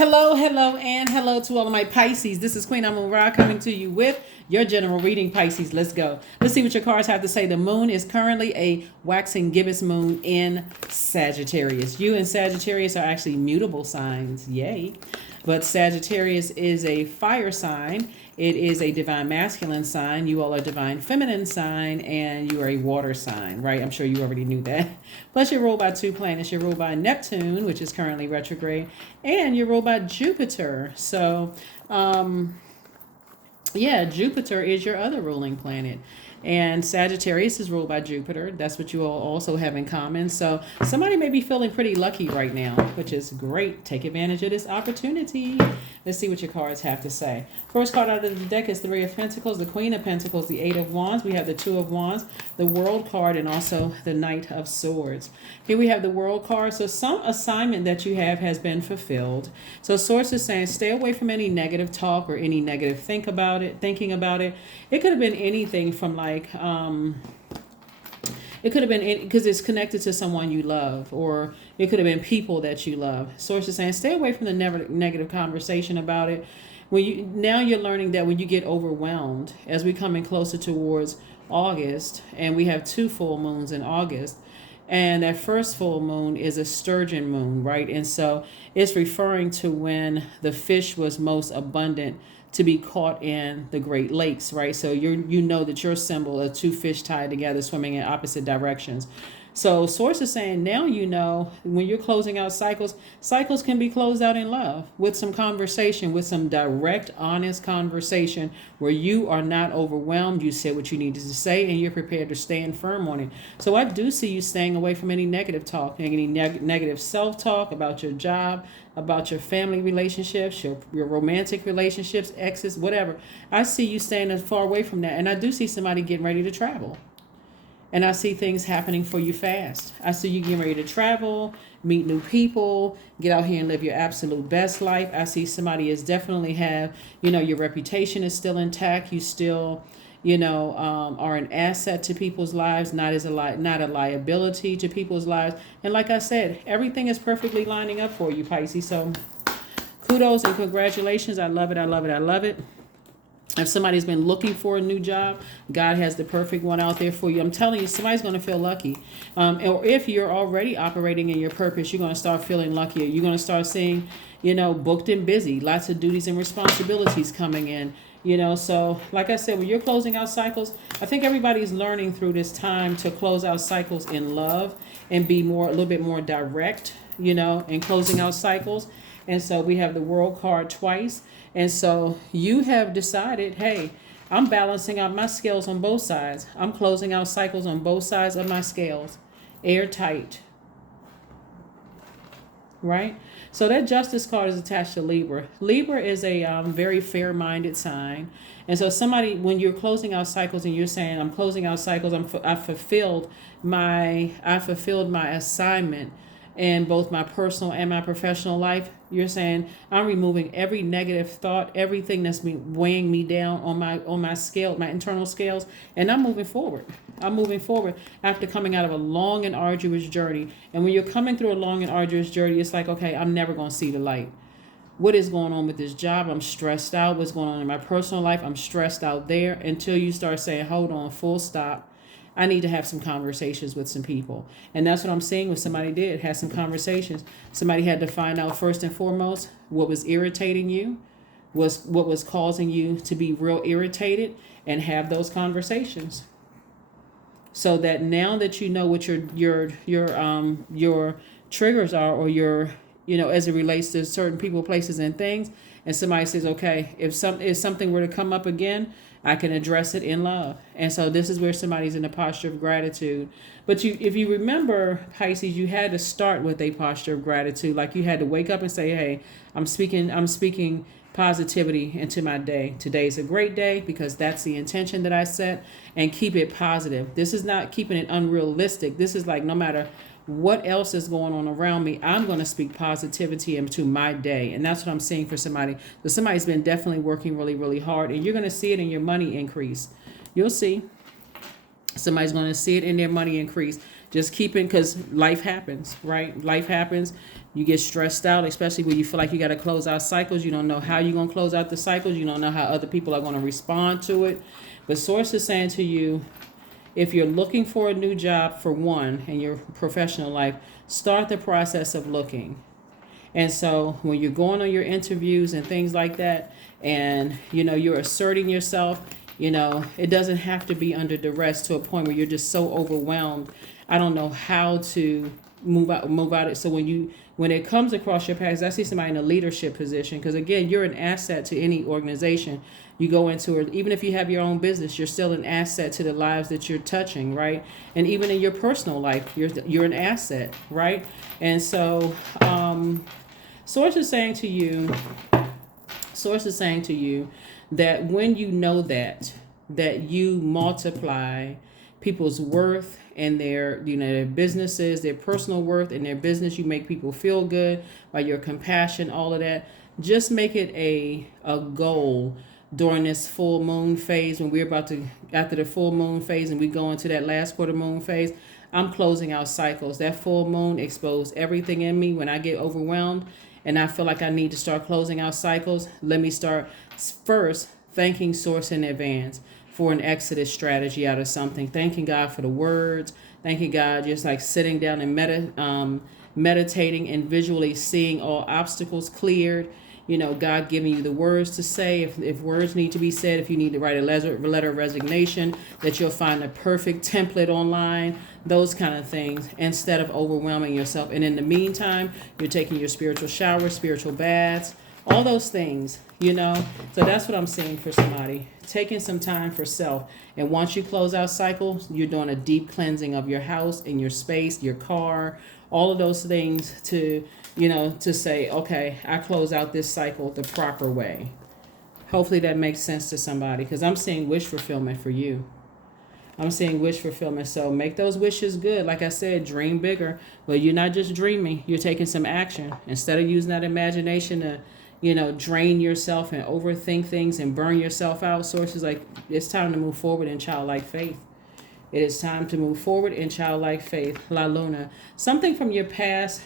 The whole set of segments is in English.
Hello, and hello to all of my Pisces. This is Queen Amun Ra coming to you with your general reading, Pisces. Let's go. Let's see what your cards have to say. The moon is currently a waxing gibbous moon in Sagittarius. You and Sagittarius are actually mutable signs. Yay. But Sagittarius is a fire sign. It is a divine masculine sign. You all are divine feminine sign, and you are a water sign, right? I'm sure you already knew that. Plus, you're ruled by two planets. You're ruled by Neptune, which is currently retrograde, and you're ruled by Jupiter. So, yeah, Jupiter is your other ruling planet. And Sagittarius is ruled by Jupiter. That's what you all also have in common. So somebody may be feeling pretty lucky right now, which is great. Take advantage of this opportunity. Let's see what your cards have to say. First card out of the deck is Three of Pentacles, the Queen of Pentacles, the Eight of Wands. We have the Two of Wands, the World card, and also the Knight of Swords. Here we have the World card. So some assignment that you have has been fulfilled. So Source is saying stay away from any negative talk or any negative thinking about it. It could have been anything from it could have been because it's connected to someone you love, or it could have been people that you love. Source is saying stay away from the negative conversation about it. Now you're learning that when you get overwhelmed, as we come in closer towards August, and we have two full moons in August, and that first full moon is a sturgeon moon, right? And so it's referring to when the fish was most abundant to be caught in the Great Lakes, right? So you know that your symbol of two fish tied together swimming in opposite directions. So Source is saying now you know when you're closing out cycles can be closed out in love with some conversation, with some direct, honest conversation where you are not overwhelmed. You said what you needed to say and you're prepared to stand firm on it. So I do see you staying away from any negative talk, any negative self-talk about your job, about your family relationships, your romantic relationships, exes, whatever. I see you staying as far away from that. And I do see somebody getting ready to travel. And I see things happening for you fast. I see you getting ready to travel, meet new people, get out here and live your absolute best life. I see somebody is definitely have, your reputation is still intact. You still, are an asset to people's lives, not a liability to people's lives. And like I said, everything is perfectly lining up for you, Pisces. So kudos and congratulations. I love it. I love it. I love it. If somebody's been looking for a new job, God has the perfect one out there for you. I'm telling you, somebody's going to feel lucky. Or if you're already operating in your purpose, you're going to start feeling luckier. You're going to start seeing, booked and busy, lots of duties and responsibilities coming in. So like I said, when you're closing out cycles, I think everybody's learning through this time to close out cycles in love and be a little bit more direct, in closing out cycles. And so we have the World card twice. And so you have decided, hey, I'm balancing out my scales on both sides. I'm closing out cycles on both sides of my scales. Airtight. Right? So that Justice card is attached to Libra. Libra is a very fair-minded sign. And so somebody, when you're closing out cycles and you're saying, I'm closing out cycles, I fulfilled my assignment in both my personal and my professional life, you're saying I'm removing every negative thought, everything that's been weighing me down on my scale, my internal scales, and I'm moving forward. I'm moving forward after coming out of a long and arduous journey. And when you're coming through a long and arduous journey, it's like, okay, I'm never going to see the light. What is going on with this job? I'm stressed out. What's going on in my personal life? I'm stressed out there, until you start saying, hold on, full stop. I need to have some conversations with some people. And that's what I'm seeing what somebody did, had some conversations. Somebody had to find out first and foremost what was irritating you, what was causing you to be real irritated, and have those conversations. So that now that you know what your triggers are, or your, as it relates to certain people, places, and things, and somebody says, okay, if something were to come up again, I can address it in love. And so this is where somebody's in a posture of gratitude. But if you remember, Pisces, you had to start with a posture of gratitude. Like you had to wake up and say, hey, I'm speaking positivity into my day. Today's a great day because that's the intention that I set, and keep it positive. This is not keeping it unrealistic. This is like, no matter what else is going on around me, I'm going to speak positivity into my day. And that's what I'm seeing for somebody. So somebody's been definitely working really, really hard, and you're going to see it in your money increase. You'll see. Somebody's going to see it in their money increase. Just keeping, because life happens, right? Life happens. You get stressed out, especially when you feel like you got to close out cycles. You don't know how you're going to close out the cycles. You don't know how other people are going to respond to it. But Source is saying to you, if you're looking for a new job, for one, in your professional life, start the process of looking. And so when you're going on your interviews and things like that, and you're asserting yourself, it doesn't have to be under duress to a point where you're just so overwhelmed. I don't know how to move out it. So when it comes across your past, I see somebody in a leadership position, because again, you're an asset to any organization you go into, or even if you have your own business, you're still an asset to the lives that you're touching, right? And even in your personal life, you're an asset, right? And so Source is saying to you that when you know that you multiply people's worth and their businesses, their personal worth and their business, you make people feel good by your compassion, all of that. Just make it a goal during this full moon phase, when we're about to, after the full moon phase and we go into that last quarter moon phase. I'm closing out cycles. That full moon exposed everything in me. When I get overwhelmed and I feel like I need to start closing out cycles, let me start first thanking Source in advance for an exodus strategy out of something. Thanking God for the words. Thanking God, just like sitting down and meditating and visually seeing all obstacles cleared. God giving you the words to say. If words need to be said, if you need to write a letter of resignation, that you'll find a perfect template online, those kind of things, instead of overwhelming yourself. And in the meantime, you're taking your spiritual showers, spiritual baths, all those things, So that's what I'm seeing for somebody. Taking some time for self. And once you close out cycles, you're doing a deep cleansing of your house and your space, your car, all of those things to say, okay, I close out this cycle the proper way. Hopefully that makes sense to somebody, because I'm seeing wish fulfillment for you. I'm seeing wish fulfillment. So make those wishes good. Like I said, dream bigger. But you're not just dreaming. You're taking some action. Instead of using that imagination to, drain yourself and overthink things and burn yourself out, Sources like, it's time to move forward in childlike faith. It is time to move forward in childlike faith. La Luna. Something from your past,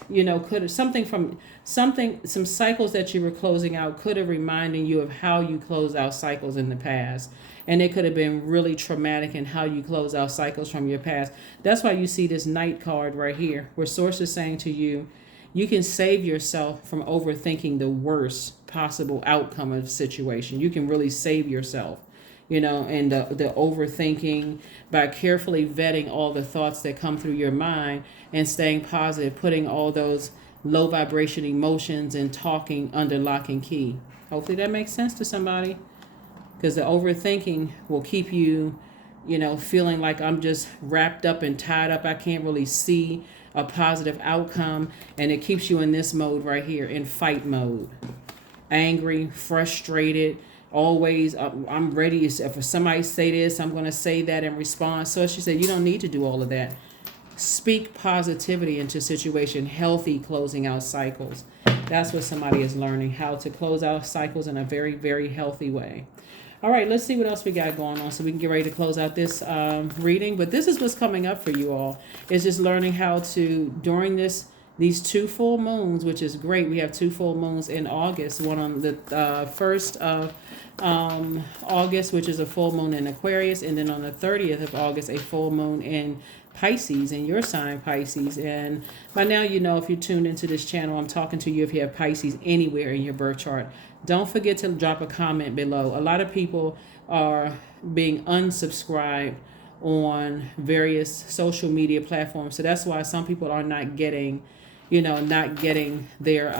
some cycles that you were closing out could have reminded you of how you closed out cycles in the past. And it could have been really traumatic in how you close out cycles from your past. That's why you see this Knight card right here, where Source is saying to you, you can save yourself from overthinking the worst possible outcome of the situation. You can really save yourself. And the overthinking, by carefully vetting all the thoughts that come through your mind and staying positive, putting all those low vibration emotions and talking under lock and key. Hopefully that makes sense to somebody, because the overthinking will keep you, feeling like I'm just wrapped up and tied up. I can't really see a positive outcome. And it keeps you in this mode right here, in fight mode. Angry, frustrated. Always, I'm ready. If somebody say this, I'm going to say that in response. So she said, you don't need to do all of that. Speak positivity into situation, healthy closing out cycles. That's what somebody is learning, how to close out cycles in a very, very healthy way. All right, let's see what else we got going on so we can get ready to close out this reading. But this is what's coming up for you all. It's just learning how to, during these two full moons, which is great. We have two full moons in August, one on the 1st of August, which is a full moon in Aquarius, and then on the 30th of August, a full moon in Pisces, in your sign, Pisces. And by now, if you tuned into this channel, I'm talking to you if you have Pisces anywhere in your birth chart. Don't forget to drop a comment below. A lot of people are being unsubscribed on various social media platforms, so that's why some people are not getting their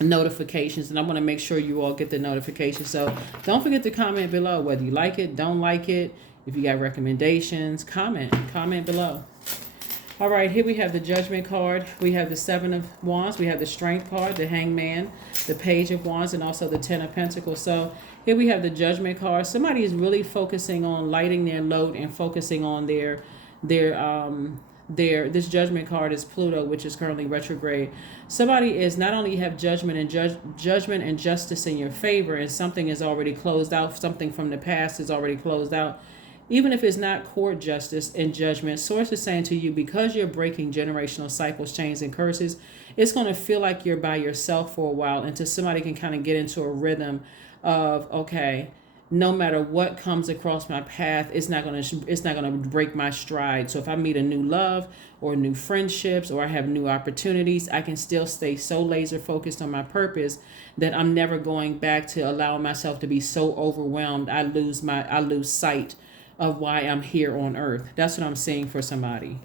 notifications, and I want to make sure you all get the notifications. So don't forget to comment below whether you like it, don't like it. If you got recommendations, comment below. All right, here we have the Judgment card. We have the Seven of Wands. We have the Strength card, the Hangman, the Page of Wands, and also the Ten of Pentacles. So here we have the Judgment card. Somebody is really focusing on lighting their load and focusing on their this Judgment card is Pluto, which is currently retrograde. Somebody is not only have judgment and justice in your favor, and something is already closed out, something from the past is already closed out. Even if it's not court justice and judgment, Source is saying to you, because you're breaking generational cycles, chains, and curses, it's going to feel like you're by yourself for a while until somebody can kind of get into a rhythm of, okay, no matter what comes across my path, it's not going to break my stride. So if I meet a new love or new friendships or I have new opportunities, I can still stay so laser focused on my purpose that I'm never going back to allowing myself to be so overwhelmed I lose sight of why I'm here on earth. That's what I'm seeing for somebody,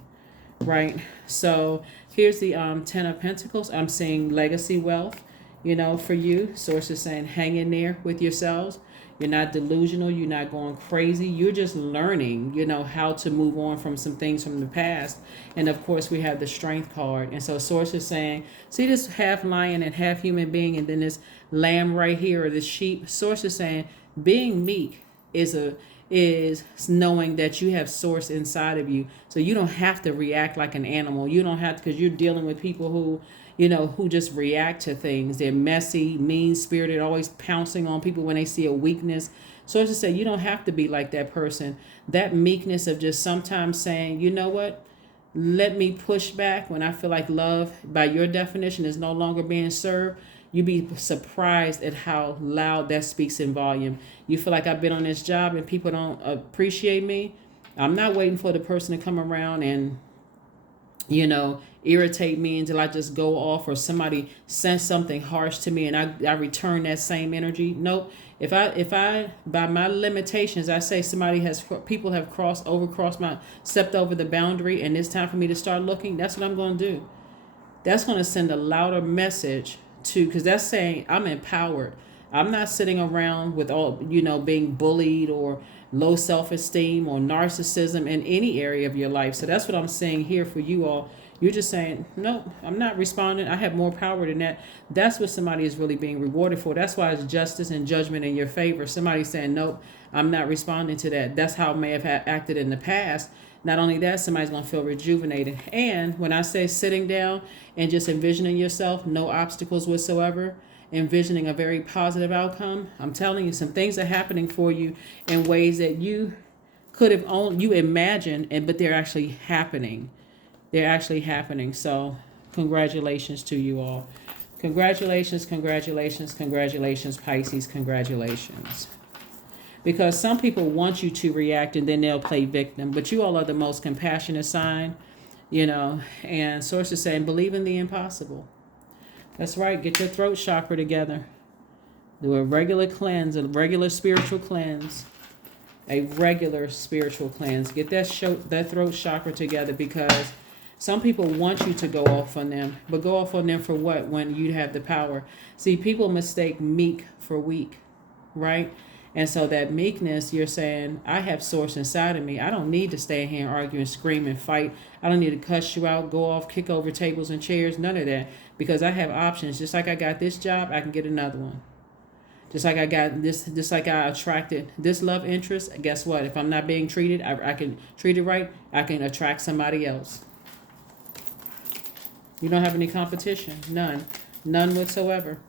right? So here's the 10 of Pentacles. I'm seeing legacy wealth, for you. Source is saying hang in there with yourselves. You're not delusional. You're not going crazy. You're just learning, how to move on from some things from the past. And of course, we have the Strength card. And so Source is saying, see this half lion and half human being, and then this lamb right here, or this sheep. Source is saying being meek is knowing that you have Source inside of you. So you don't have to react like an animal. You don't have to, because you're dealing with people who just react to things. They're messy, mean-spirited, always pouncing on people when they see a weakness. So as I say, you don't have to be like that person. That meekness of just sometimes saying, you know what? Let me push back when I feel like love, by your definition, is no longer being served. You'd be surprised at how loud that speaks in volume. You feel like I've been on this job and people don't appreciate me. I'm not waiting for the person to come around and irritate me until I just go off, or somebody says something harsh to me and I return that same energy. Nope. If I by my limitations, I say people have stepped over the boundary, and it's time for me to start looking, that's what I'm going to do. That's going to send a louder message because that's saying I'm empowered. I'm not sitting around with all, being bullied or low self-esteem or narcissism in any area of your life. So that's what I'm saying here for you all. You're just saying, no, I'm not responding. I have more power than that. That's what somebody is really being rewarded for. That's why it's justice and judgment in your favor. Somebody's saying, nope, I'm not responding to that. That's how I may have acted in the past. Not only that, somebody's going to feel rejuvenated. And when I say sitting down and just envisioning yourself, no obstacles whatsoever, envisioning a very positive outcome, I'm telling you, some things are happening for you in ways that you could have only you imagined, but they're actually happening. They're actually happening. So congratulations to you all. Congratulations, congratulations, congratulations, Pisces, congratulations. Because some people want you to react and then they'll play victim. But you all are the most compassionate sign, and Source is saying, believe in the impossible. That's right. Get your throat chakra together. Do a regular cleanse, a regular spiritual cleanse. A regular spiritual cleanse. Get that throat chakra together, because some people want you to go off on them. But go off on them for what when you have the power? See, people mistake meek for weak, right? And so that meekness, you're saying, I have Source inside of me. I don't need to stay in here and argue and scream and fight. I don't need to cuss you out, go off, kick over tables and chairs, none of that. Because I have options. Just like I got this job, I can get another one. Just like I got this, just like I attracted this love interest, guess what? If I'm not being treated, I can treat it right, I can attract somebody else. You don't have any competition. None whatsoever.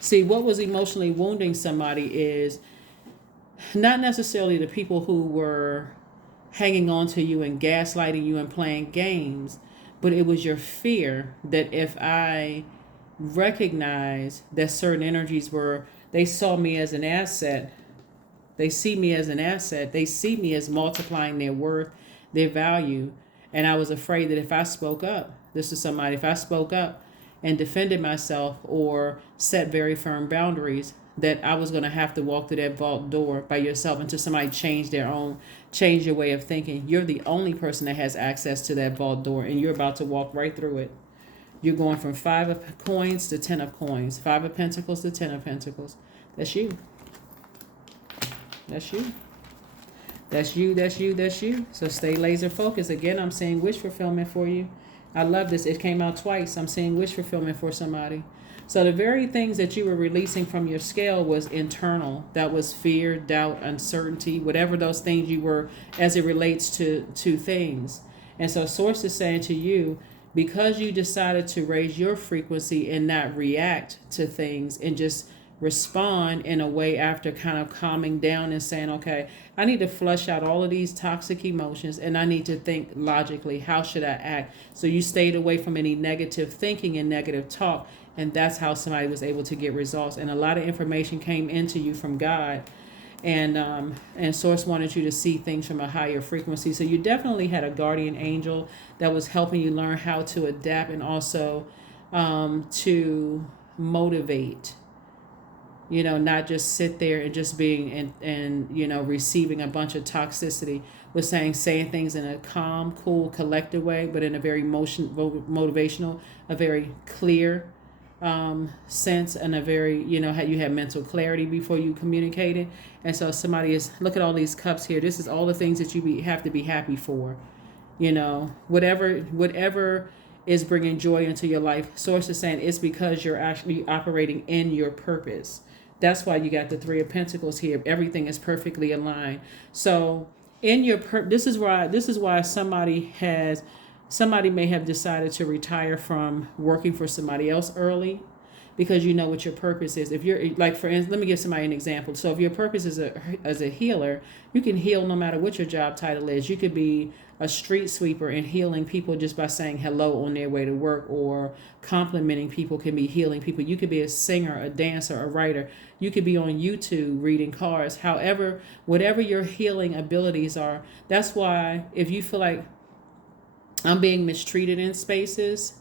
See, what was emotionally wounding somebody is not necessarily the people who were hanging on to you and gaslighting you and playing games, but it was your fear that if I recognize that certain energies they saw me as an asset. They see me as an asset. They see me as multiplying their worth, their value. And I was afraid that if I spoke up, if I spoke up and defended myself or set very firm boundaries, that I was going to have to walk through that vault door by yourself until somebody change your way of thinking. You're the only person that has access to that vault door, and you're about to walk right through it. You're going from 5 of coins to 10 of coins, 5 of pentacles to 10 of pentacles. That's you. That's you. That's you, that's you, that's you. So stay laser focused. Again, I'm seeing wish fulfillment for you. I love this. It came out twice. I'm seeing wish fulfillment for somebody. So the very things that you were releasing from your scale was internal. That was fear, doubt, uncertainty, whatever those things you were as it relates to things. And so Source is saying to you, because you decided to raise your frequency and not react to things and just respond in a way after kind of calming down and saying, okay, I need to flush out all of these toxic emotions and I need to think logically. How should I act? So you stayed away from any negative thinking and negative talk. And that's how somebody was able to get results. And a lot of information came into you from God. And source wanted you to see things from a higher frequency. So you definitely had a guardian angel that was helping you learn how to adapt and also to motivate, not just sit there and just being and receiving a bunch of toxicity. Was saying things in a calm, cool, collected way, but in a very motivational, a very clear sense, and a very, how you have mental clarity before you communicated. And so somebody is, look at all these cups here. This is all the things that you have to be happy for. Whatever is bringing joy into your life. Source is saying it's because you're actually operating in your purpose. That's why you got the Three of Pentacles here. Everything is perfectly aligned. So in your this is why somebody may have decided to retire from working for somebody else early, because you know what your purpose is. If you're like, for instance, let me give somebody an example. So if your purpose is as a healer, you can heal no matter what your job title is. You could be a street sweeper and healing people just by saying hello on their way to work, or complimenting people can be healing people. You could be a singer, a dancer, a writer. You could be on YouTube reading cards. However, whatever your healing abilities are, that's why if you feel like I'm being mistreated in spaces,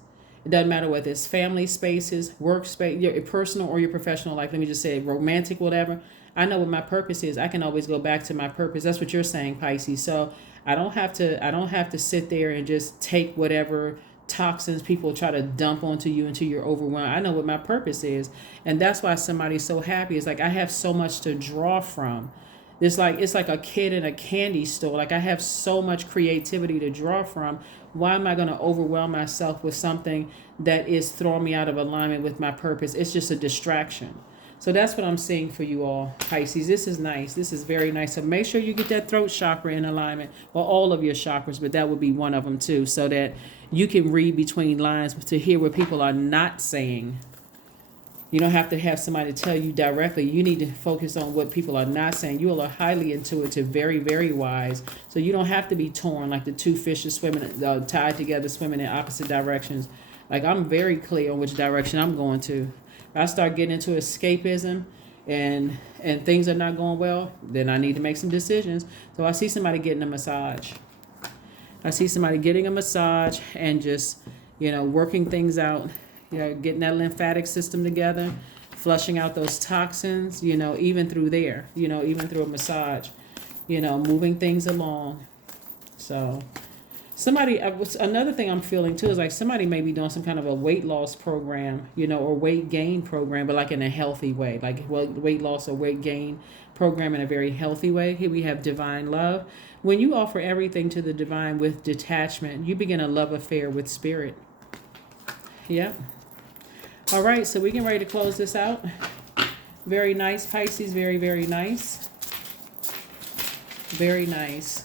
it doesn't matter whether it's family spaces, work space, your personal or your professional life. Let me just say romantic, whatever. I know what my purpose is. I can always go back to my purpose. That's what you're saying, Pisces. So I don't have to sit there and just take whatever toxins people try to dump onto you until you're overwhelmed. I know what my purpose is. And that's why somebody's so happy. It's like I have so much to draw from. It's like a kid in a candy store. Like I have so much creativity to draw from. Why am I going to overwhelm myself with something that is throwing me out of alignment with my purpose? It's just a distraction. So that's what I'm seeing for you all, Pisces. This is nice. This is very nice. So make sure you get that throat chakra in alignment, or all of your chakras, but that would be one of them too, so that you can read between lines to hear what people are not saying. You don't have to have somebody tell you directly. You need to focus on what people are not saying. You all are highly intuitive, very, very wise. So you don't have to be torn like the two fishes swimming, tied together, swimming in opposite directions. Like I'm very clear on which direction I'm going to. If I start getting into escapism and things are not going well, then I need to make some decisions. So I see somebody getting a massage. I see somebody getting a massage and just, working things out. Getting that lymphatic system together, flushing out those toxins, even through there, even through a massage, moving things along. So another thing I'm feeling too is like somebody may be doing some kind of a weight loss program, or weight gain program, but like in a healthy way, like weight loss or weight gain program in a very healthy way. Here we have divine love. When you offer everything to the divine with detachment, you begin a love affair with spirit. Yep. All right, so we getting ready to close this out. Very nice, Pisces. Very, very nice. Very nice.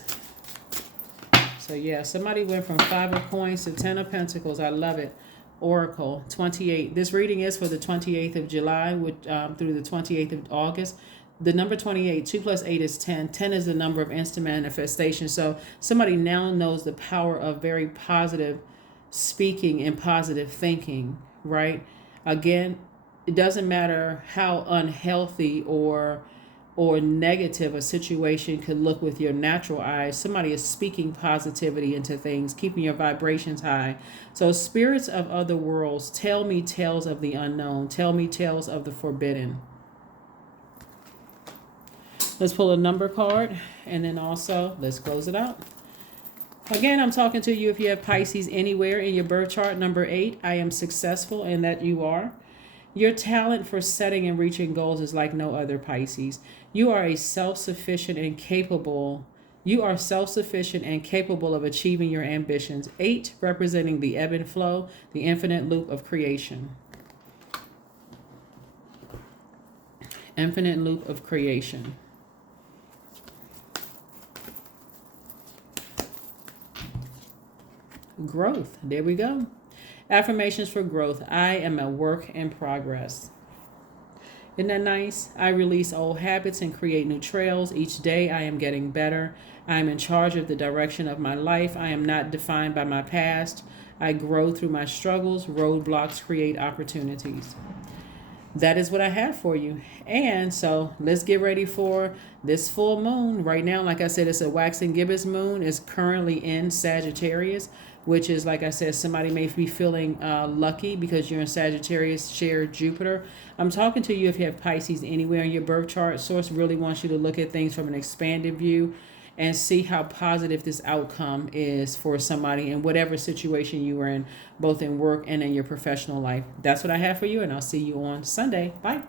So yeah, somebody went from 5 of Coins to 10 of Pentacles. I love it. Oracle 28. This reading is for the 28th of July through the 28th of August. The number 28, 2 plus 8 is 10. 10 is the number of instant manifestation. So somebody now knows the power of very positive speaking and positive thinking, right? Again, it doesn't matter how unhealthy or negative a situation could look with your natural eyes. Somebody is speaking positivity into things, keeping your vibrations high. So spirits of other worlds, tell me tales of the unknown. Tell me tales of the forbidden. Let's pull a number card, and then also let's close it out. Again, I'm talking to you if you have Pisces anywhere in your birth chart. Number 8, I am successful, and that you are. Your talent for setting and reaching goals is like no other, Pisces. You are self-sufficient and capable of achieving your ambitions. 8 representing the ebb and flow, the infinite loop of creation. Infinite loop of creation. Growth. There we go. Affirmations for growth. I am a work in progress. Isn't that nice? I release old habits and create new trails. Each day I am getting better. I am in charge of the direction of my life. I am not defined by my past. I grow through my struggles. Roadblocks create opportunities. That is what I have for you. And so let's get ready for this full moon. Right now, like I said, it's a waxing gibbous moon. It's currently in Sagittarius, which is, like I said, somebody may be feeling lucky because you're in Sagittarius, share Jupiter. I'm talking to you if you have Pisces anywhere in your birth chart. Source really wants you to look at things from an expanded view and see how positive this outcome is for somebody in whatever situation you are in, both in work and in your professional life. That's what I have for you, and I'll see you on Sunday. Bye.